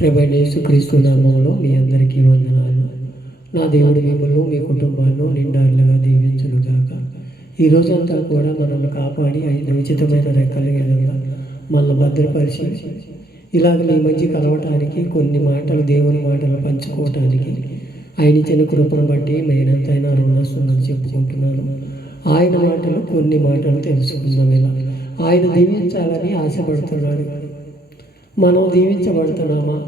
ప్రభువైన యేసుక్రీస్తు నామములో మీ అందరికీ వందనాలు. నా దేవుడు మిమ్మల్ని మీ కుటుంబాలను నిండారులుగా దీవించునుగాక. ఈ రోజంతా కూడా మనల్ని కాపాడి ఆయన ఉచితమైన రెక్కల విధంగా మనల్ని భద్రపరిచి ఇలాగ మీ మధ్య కలవటానికి కొన్ని మాటలు దేవుని మాటలు పంచుకోవటానికి ఆయన ఇచ్చిన కృపను బట్టి నేనంతైనా రుణస్తున్నని చెప్పుకుంటున్నాను. ఆయన మాటలు కొన్ని మాటలు తెలుసుకుందాం. ఇలా ఆయన దీవించాలని ఆశపడుతున్నాడు. మనం దీవించబడుతున్నామా?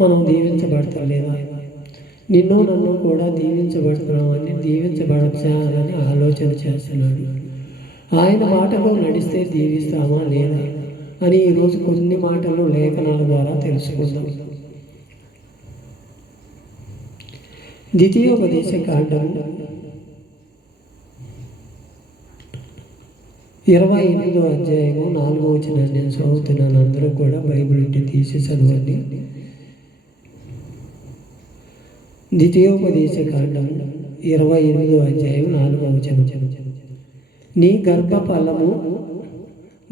మనం దీవించబడతలేదా? నిన్ను నన్ను కూడా దీవించబడుతున్నామని దీవించబడాలని ఆలోచన చేస్తున్నాడు. ఆయన మాటలో నడిస్తే దీవిస్తామా లేదా అని ఈరోజు కొన్ని మాటలు లేఖనాల ద్వారా తెలుసుకుందాం. ద్వితీయోపదేశ కాండం 28వ అధ్యాయము 4వ వచనాన్ని నేను చదువుతున్నాను. అందరూ కూడా బైబిల్ ఇంటి తీసి చదవండి. ద్వితీయోపదేశ కాండం 28వ అధ్యాయం 4వ వచనం. నీ గర్భఫలము,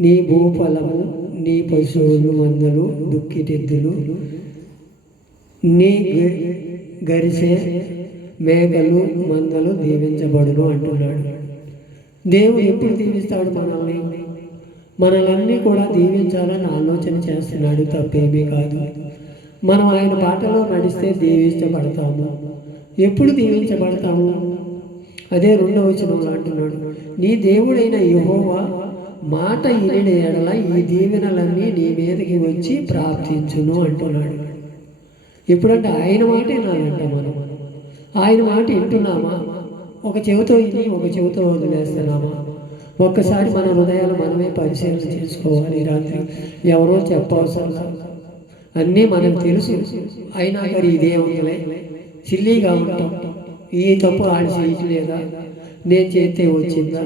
నీ భూఫలము, నీ పశువులు మందలు దుక్కిటెద్దులు, నీ గరిసె మేకలు మందలు దీవించబడును అంటున్నాడు. దేవుడు ఎప్పుడు దీవిస్తాడు మనల్ని కూడా దీవించాలని ఆలోచన చేస్తున్నాడు. తప్పేమీ కాదు. మనం ఆయన బాటలో నడిస్తే దీవించబడతాము. ఎప్పుడు దీవించబడతాము? అదే 2వ వచనంలో అంటున్నాడు, నీ దేవుడైన యెహోవా మాట ఇనిన ఎడల ఈ దీవెనలన్నీ నీ మీదకి వచ్చి ప్రార్థించును అంటున్నాడు. ఎప్పుడంటే ఆయన మాట వినాలంట. మనం ఆయన మాట వింటున్నామా? ఒక చెవితో ఇని ఒక చెవితో వదిలేస్తున్నామా? ఒక్కసారి మన హృదయాలు మనమే పరిశీలన చేసుకోవాలి. రాత్రి ఎవరో చెప్పవసరం, అన్నీ మనకు తెలుసు. అయినా కానీ ఇదే ఉందిలే, సిల్లీగా ఉంటాం. ఈ తప్పు ఆడి చేయట్లేదా, నేను చేస్తే వచ్చిందా,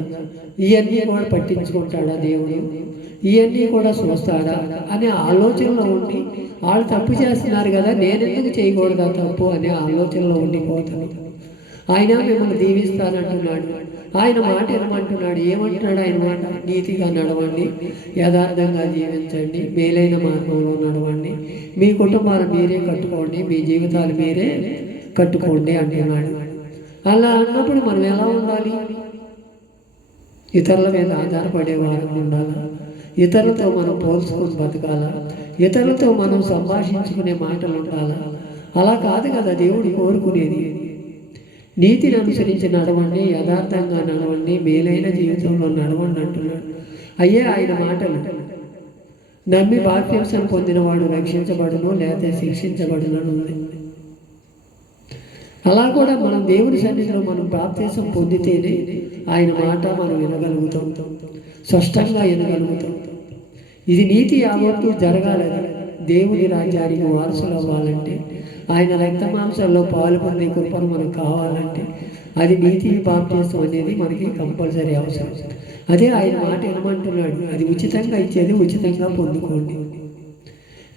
ఇవన్నీ కూడా పట్టించుకుంటాడా దేవుడు? ఇవన్నీ కూడా చూస్తాడా అనే ఆలోచనలో ఉండి వాళ్ళు తప్పు చేస్తున్నారు కదా, నేను ఎందుకు చేయకూడదా తప్పు అనే ఆలోచనలో ఉండిపోతాను. ఆయన మిమ్మల్ని దీవిస్తానంటున్నాడు. ఆయన మాట ఏమంటున్నాడు? ఏమంటున్నాడు ఆయన మాట? నీతిగా నడవండి, యథార్థంగా జీవించండి, మేలైన మార్గంలో నడవండి, మీ కుటుంబాలు మీరే కట్టుకోండి, మీ జీవితాలు మీరే కట్టుకోండి అంటున్నాడు. అలా అన్నప్పుడు మనం ఎలా ఉండాలి? ఇతరుల మీద ఆధారపడే వారం ఉండాలా? ఇతరులతో మనం పోల్చుకొని బతకాలా? ఇతరులతో మనం సంభాషించుకునే మాటలు ఉండాలా? అలా కాదు కదా దేవుడు కోరుకునేది. నీతిని అనుసరించి నడవండి, యథార్థంగా నడవండి, మేలైన జీవితంలో నడవండి అంటున్నాడు. అయ్యే ఆయన మాటలు. నమ్మి బాప్తిస్మం పొందినవాడు రక్షించబడును, లేకపోతే శిక్షించబడును ఉంది. అలా కూడా మనం దేవుని సన్నిధిలో మనం బాప్తిస్మం పొందితేనే ఆయన మాట మనం వినగలుగుతాం, స్పష్టంగా వినగలుగుతాం. ఇది నీతి యావత్తు జరగాలని, దేవుని రాజ్యానికి వారసులు అవ్వాలంటే, ఆయన రక్త మాంసాల్లో పాలు పొందే కృపను మనకు కావాలంటే అది నీతి బాప్తిస్మం అనేది మనకి కంపల్సరీ అవసరం. అదే ఆయన మాట ఏమంటున్నాడు? అది ఉచితంగా ఇచ్చేది ఉచితంగా పొందుకోండి.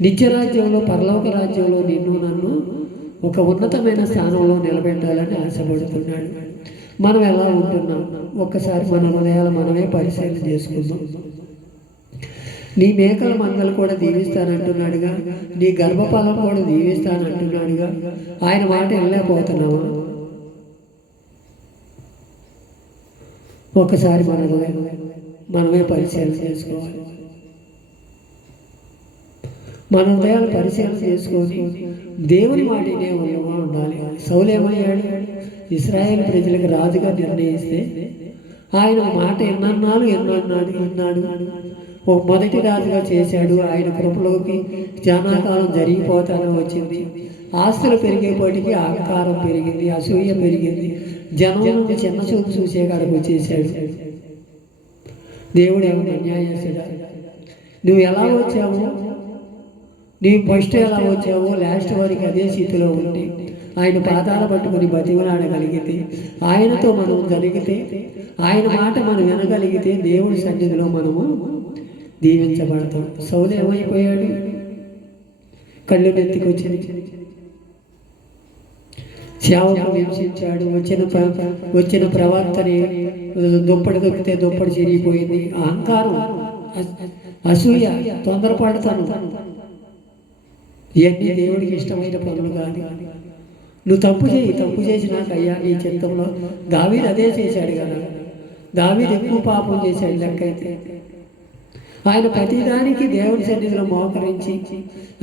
నిత్యరాజ్యంలో, పరలోక రాజ్యంలో నిన్ను నన్ను ఒక ఉన్నతమైన స్థానంలో నిలబెట్టాలని ఆశపడుతున్నాడు. మనం ఎలా ఉంటున్నాం? ఒక్కసారి మన హృదయాలు మనమే పరిశీలన చేసుకుందాం. నీ మేకల మందలు కూడా దీవిస్తానంటున్నాడుగా, నీ గర్భఫలం కూడా దీవిస్తానంటున్నాడుగా. ఆయన మాట వెళ్ళలేకపోతున్నావా? ఒకసారి మన హృదయం మనమే పరిశీలన చేసుకోవాలి. మన హృదయాలు పరిశీలన చేసుకొని దేవుని మాటనే ఉండాలి. సౌలు ఏమయ్యాడు? ఇశ్రాయేలు ప్రజలకు రాజుగా నిర్ణయిస్తే ఆయన మాట విన్నాడు. ఒక మొదటి రాజుగా చేశాడు. ఆయన కృపలోకి జానాకాలం జరిగిపోతానే వచ్చింది. ఆస్తులు పెరిగేపటికి అహంకారం పెరిగింది, అసూయ పెరిగింది. జనం చిన్న చూపు చూసే కాడకు వచ్చేసాడు. దేవుడు ఏమైనా అన్యాయం చేశాడా? నువ్వు ఎలా వచ్చావు? నీ ఫస్ట్ ఎలా వచ్చావో లాస్ట్ వరకు అదే స్థితిలో ఉండి ఆయన పాదాలు పట్టుకుని బతిమలాడగలిగితే, ఆయనతో మనం జరిగితే, ఆయన మాట మనం వినగలిగితే దేవుడి సన్నిధిలో మనము దీవించబడతాం. సౌలు ఏమైపోయాడు? కళ్ళు నెత్తికొచ్చింది. సేవకు హింసించాడు. వచ్చిన ప్రవర్తనే దుప్పటి దొక్కితే దుప్పటి చిరిగిపోయింది. అహంకారం, అసూయ, తొందరపడతాను, ఇవన్నీ దేవుడికి ఇష్టమైన పనులు కాదు. నువ్వు తప్పు చేసినాక అయ్యా నీ చిత్తంలో దావీదు అదే చేశాడు కదా. దావీదు ఎక్కువ పాపం చేశాడు లెక్కైతే. ఆయన ప్రతిదానికి దేవుడి సన్నిధిలో మోకరించి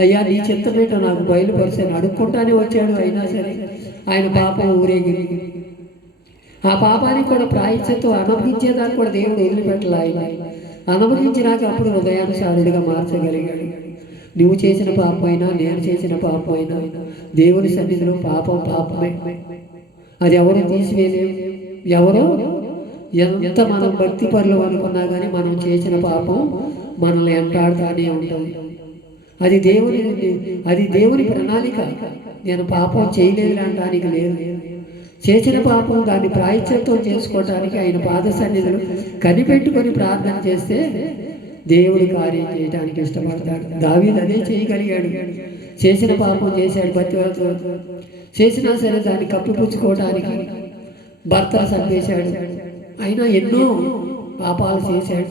అయ్యా నీ చిత్తమేటో నాకు బయలుపరిచాను అడుక్కుంటానే వచ్చాడు. అయినా సరే ఆయన పాపం ఊరేగింది. ఆ పాపానికి కూడా ప్రాయశ్చిత్తం అనుభవించేదానికి కూడా దేవుడు వదిలిపెట్టలే. ఆయన అనుభవించినాక అప్పుడు హృదయానుసారుడిగా మార్చగలిగాడు. నువ్వు చేసిన పాపమైనా నేను చేసిన పాపమైనా దేవుని సన్నిధిలో పాపమే. అది ఎవరు తీసివేయలేము. ఎవరో ఎంత మనం భక్తి పరులు అనుకున్నా కానీ మనం చేసిన పాపం మనల్ని వెంటాడుతూనే ఉంటుంది. అది దేవుని ప్రణాళిక. నేను పాపం చేయలేదు అనడానికి లేదు. చేసిన పాపం దాన్ని ప్రాయశ్చిత్తం చేసుకోవటానికి ఆయన పాద సన్నిధిలో కనిపెట్టుకొని ప్రార్థన చేస్తే దేవుడు కార్యం చేయడానికి ఇష్టపడతాడు. దావీదు అదే చేయగలిగాడు. చేసిన పాపం చేశాడు, భక్తివతో చేసినా సరే దాన్ని కప్పిపుచ్చుకోవడానికి భర్త చంపేశాడు. అయినా ఎన్నో పాపాలు చేశాడు.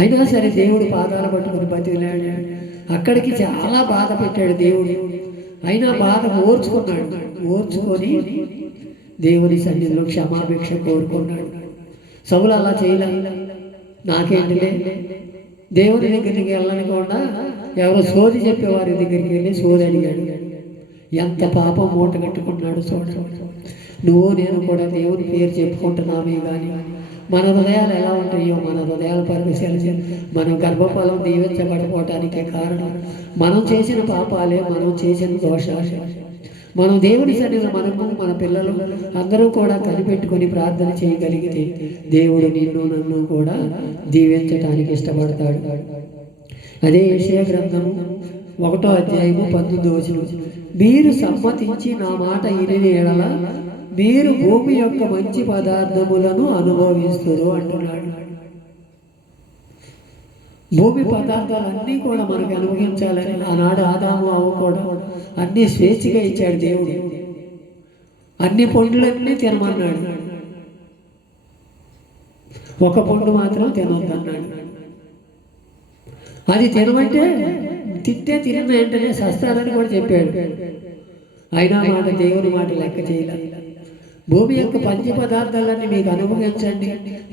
అయినా సరే దేవుడు పాదాలు పట్టుకుని బతికిలాడు. అక్కడికి చాలా బాధ పెట్టాడు దేవుడు. అయినా బాధ ఓర్చుకొని దేవుని సన్నిధిలో క్షమాభిక్ష కోరుకున్నాడు. సౌలు అలా చేయలేదు. నాకేంటిలే దేవుని దగ్గరికి వెళ్ళనుకుండా ఎవరో సోది చెప్పేవారి దగ్గరికి వెళ్ళి సోది అడిగాడు. ఎంత పాపం మూట కట్టుకున్నాడు చూడండి. నువ్వు నేను కూడా దేవుని పేరు చెప్పుకుంటున్నామే కానీ మన హృదయాలు ఎలా ఉంటాయో మన హృదయాలు పరిశీలించి మనం గర్భఫలం దీవించబడిపోవటానికే కారణం మనం చేసిన పాపాలే, మనం చేసిన దోషాలే. మనం దేవుని సన్నిధిలో మనము మన పిల్లలు అందరూ కూడా కనిపెట్టుకొని ప్రార్థన చేయగలిగితే దేవుడు నిన్ను నన్ను కూడా దీవించటానికి ఇష్టపడతాడు. అదే యెషయా గ్రంథము 1వ అధ్యాయము 19వ వచనం, మీరు సమ్మతించి నా మాట విని ఎడల మీరు భూమి యొక్క మంచి పదార్థములను అనుభవిస్తారు అంటున్నాడు. భూమి పదార్థాలన్నీ కూడా మనకు అనుభవించాలని ఆనాడు ఆదాము అవ్వ కూడా అన్ని స్వేచ్ఛగా ఇచ్చాడు దేవుడు. అన్ని పండ్లన్నీ తినమన్నాడు, ఒక పండు మాత్రం తినొద్దన్నాడు. అది తినమంటే తిన్న వెంటనే సస్తారని కూడా చెప్పాడు. అయినా మాట దేవుని మాట లెక్క చేయలేదు. భూమి యొక్క పంచ పదార్థాలన్నీ మీకు అనుభవించండి,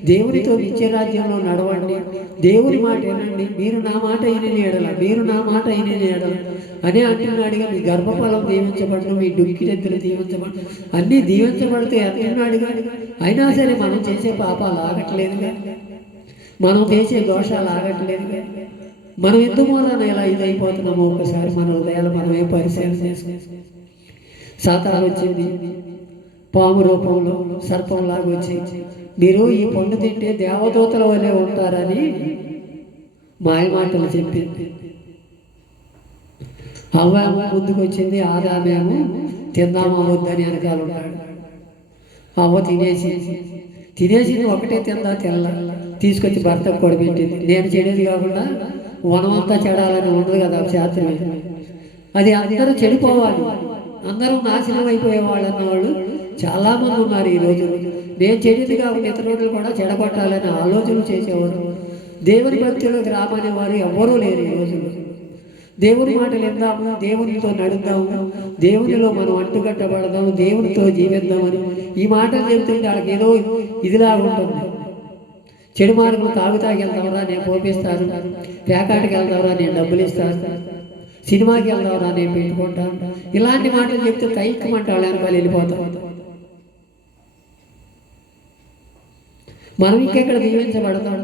దేవునితో నిత్యరాజ్యంలో నడవండి, దేవుని మాట వినండి, మీరు నా మాట విని ఎడల అనే అంటున్నాడుగా. మీ గర్భఫలం దీవించబడను, మీ డుక్కిరెద్దులు దీవించబడను, అన్నీ దీవించబడితే అంటున్నాడుగా. అయినా సరే మనం చేసే పాపాలు ఆగట్లేదుగా, మనం చేసే దోషాలు ఆగట్లేదుగా. మనం ఎందుకు మూలాన ఎలా ఇదైపోతున్నామో ఒకసారి మన హృదయాలు మనమే పరిశీలన చేసుకుంటాం. సాతాను వచ్చింది పాము రూపంలో, సర్పంలాగా వచ్చి మీరు ఈ పండు తింటే దేవదూతల వలె ఉంటారని మాయమాటలు చెప్పింది. అవ్వేమో ముందుకు వచ్చింది, ఆదామేమో తిందామా వద్దని వెనకాల ఉన్నాడు. అవ్వ తినేసింది ఒకటే తినలా తీసుకొచ్చి భర్తకు కొడబెట్టింది. నేను చేయలేదు కాకుండా వనమంతా చెడాలని ఉండదు కదా శాస్త్రమే. అది అందరూ చెడిపోవాలి, అందరూ నాశనం అయిపోయేవాళ్ళు అన్నవాళ్ళు చాలామంది ఉన్నారు ఈ రోజు. నేను చెడిది కాకుండా ఇతరులు కూడా చెడగొట్టాలని ఆలోచనలు చేసేవారు. దేవుని భక్తిలోకి రామనే వారు ఎవ్వరూ లేరు ఈ రోజుల్లో. దేవుని మాటలు విందాము, దేవునితో నడుద్దాము, దేవునిలో మనం అంటుకట్టబడదాము, దేవునితో జీవిద్దామని ఈ మాటలు చెబుతుంటే వాళ్ళకి ఏదో ఇదిలా ఉంటుంది. చెడు మార్గం తాగి వెళ్తావరా నేను పోపిస్తాను, పేకాటికి వెళ్తావరా నేను డబ్బులు ఇస్తాను, సినిమాకి వెళ్తావరా నేను పెట్టుకుంటాను, ఇలాంటి మాటలు చెప్తే కైక్కమంటే వాళ్ళ వెనకాల వెళ్ళిపోతాం. మనం ఇంకెక్కడ దీవించబడతాడు?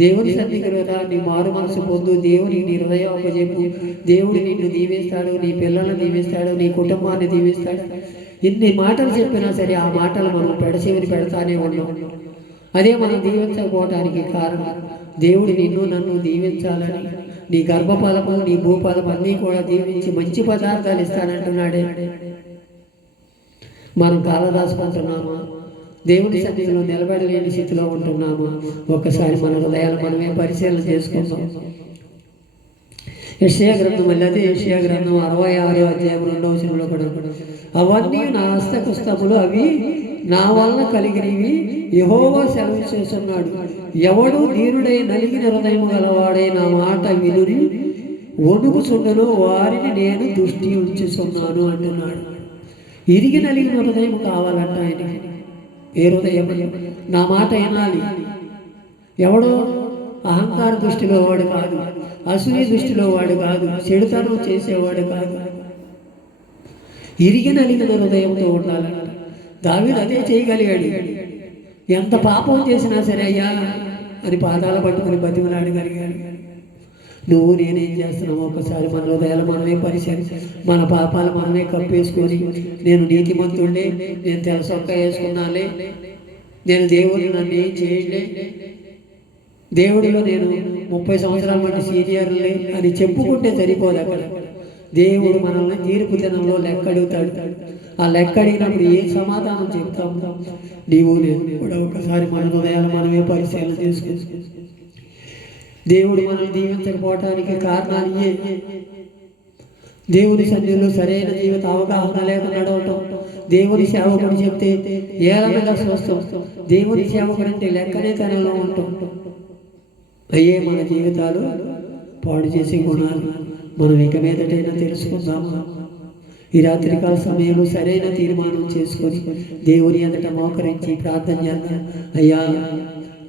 దేవుని సన్నిధిలో నీ మారు మనసు పొందు, దేవుని నీ హృదయం అప్పచెప్పు, దేవుడు నిన్ను దీవిస్తాడు, నీ పిల్లల్ని దీవిస్తాడు, నీ కుటుంబాన్ని దీవిస్తాడు. ఎన్ని మాటలు చెప్పినా సరే ఆ మాటలు మనం పెడచెవిని పెడతానే ఉన్నాం. అదే మనం దీవించకపోవటానికి కారణం. దేవుడు నిన్ను నన్ను దీవించాలని, నీ గర్భఫలము నీ భూఫలము అన్నీ కూడా దీవించి మంచి పదార్థాలు ఇస్తానంటున్నాడే. మనం కాలదాసుకుంటున్నామా? దేవుని సన్నిధిలో నిలబడలేని స్థితిలో ఉంటున్నామా? ఒక్కసారి మన హృదయాలు మనమే పరిశీలన చేసుకుందాం. యెషయా గ్రంథం అదే యెషయా గ్రంథం 66వ అధ్యాయం 2వ వచనంలో కూడా అవన్నీ నా హస్తపుస్తములు, అవి నా వలన కలిగినవి యెహోవా సెలవు చేస్తున్నాడు. ఎవడు దీనుడై నలిగిన హృదయము గలవాడై నా మాట వినుని వణుకుచుండును వారిని నేను దృష్టి ఉంచుతున్నాను అంటున్నాడు. ఇరిగి నలిగిన హృదయం కావాలంట ఆయనకి. ఏ హృదయం? నా మాట వినాలి. ఎవడో అహంకార దృష్టిలో వాడు కాదు, అసూయ దృష్టిలో వాడు కాదు, చెడుతనం చేసేవాడు కాదు. ఇరిగి నలిగిన హృదయంతో ఉండాలంట. దావీదు అదే చేయగలిగాడు. ఎంత పాపం చేసినా సరే అయ్యా అని పాదాలు పట్టుకుని బతిమలాడగలిగాడు. నువ్వు నేనేం చేస్తున్నావు? ఒకసారి మన హృదయాలు మనమే పరిశీలించి మన పాపాలు మనమే కప్పేసుకొని, నేను నీతిమంతుడినే, నేను తెలసొక్క వేసుకున్నాలే, నేను దేవుడిని నన్ను ఏం చేయలే, దేవుడిలో నేను 30 సంవత్సరాల మట్టి సీనియర్లే అని చెప్పుకుంటే సరిపోదు. అక్కడ దేవుడు మనల్ని తీర్పు దినంలో లెక్క అడుగుతాడు. ఆ లెక్క అడిగినప్పుడు ఏ సమాధానం చెప్తాము? నీవు నేను కూడా ఒకసారి మన హృదయాలు మనమే పరిశీలన చేసుకుంటాం. దేవుడు మనల్ని దీవించకపోవటానికి కారణాలు దేవుని సన్నిధిలో సరైన జీవిత అవగాహన లేక నడవటం, దేవుని సేవకుడు చెప్తే ఏళ్ళగా చూస్తాం, దేవుని సేవకుడు అంటే లెక్కనే తనలో ఉంటాం. అయ్యే మన జీవితాలు పాడు చేసే గుణాలు. మనం ఇక మీదటైనా తెలుసుకుందాము. ఈ రాత్రికాల సమయంలో సరైన తీర్మానం చేసుకొని దేవుని ఎదుట మోకరించి ప్రార్థన చేద్దాం. అయ్యా,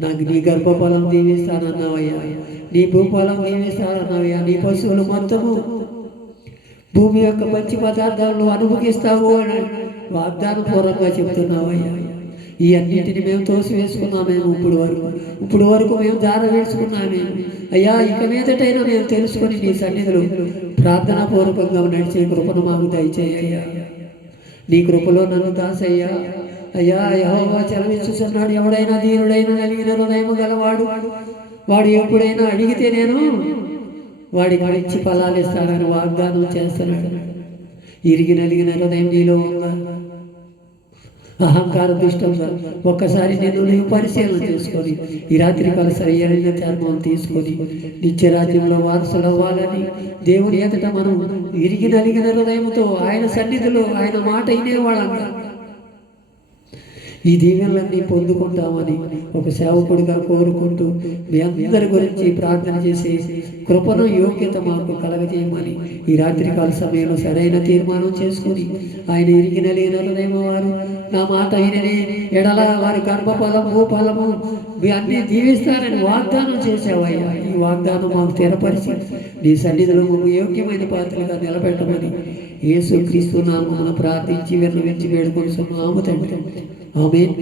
నాకు నీ గర్భఫలం దీవిస్తానన్నావయ్యా, నీ భూఫలం దీవిస్తానన్నావయ్యా, నీ పశువులు మొత్తము భూమి యొక్క మంచి పదార్థాలను అనుభవిస్తావు అని వాగ్దానపూర్వకంగా చెప్తున్నావయ్యా. ఈ అన్నింటిని మేము తోసివేసుకున్నామేమో ఇప్పుడు వరకు మేము దార వేసుకున్నామేమో అయ్యా. ఇక మీదటైనా మేము తెలుసుకొని నీ సన్నిధిలో ప్రార్థనాపూర్వకంగా నడిచే కృపను మాకు దయచేయ్యా. నీ కృపలో నన్ను దాసయ్యా. అయ్యా, యెహోవా చలవిస్తున్నాడు. ఎవడైనా దీనుడైన నలిగిన హృదయం గలవాడు, వాడు ఎప్పుడైనా అడిగితే నేను వాడికి ఇచ్చి ఫలాలు ఇస్తాడని వాగ్దానం చేస్తున్నాడు. ఇరిగి నలిగిన హృదయం నీలో ఉందా? అహంకార దుష్టంగా ఒక్కసారి నీవు పరిశీలన చేసుకొని ఈ రాత్రికాల సరైన తీర్మానం తీసుకొని నిత్యరాజ్యంలో వారసులు అవ్వాలని దేవుని ఎదుట మనం ఇరిగి నలిగిన హృదయంతో ఆయన సన్నిధిలో ఆయన మాట వినేవాళ్ళంగా ఈ దీవెనలన్నీ పొందుకుంటామని ఒక సేవకుడిగా కోరుకుంటూ మీ అందరి గురించి ప్రార్థన చేసి కృపను యోగ్యత మాకు కలగజేయమని ఈ రాత్రికాల సమయంలో సరైన తీర్మానం చేసుకుని ఆయన ఇరిగిన లేనదేమో వారు నా మాట అయిననే ఎడల వారి గర్భఫలము భూఫలము అన్నీ దీవిస్తారని వాగ్దానం చేసావయ్యా. ఈ వాగ్దానం మాకు స్థిరపరిచి నీ సన్నిధిలో మాకు యోగ్యమైన పాత్రలుగా నిలబెట్టమని యేసుక్రీస్తు నామమున ప్రార్థించి విన్నవించి వేడుకొనుచున్నాము తండ్రి. ఆమేన్.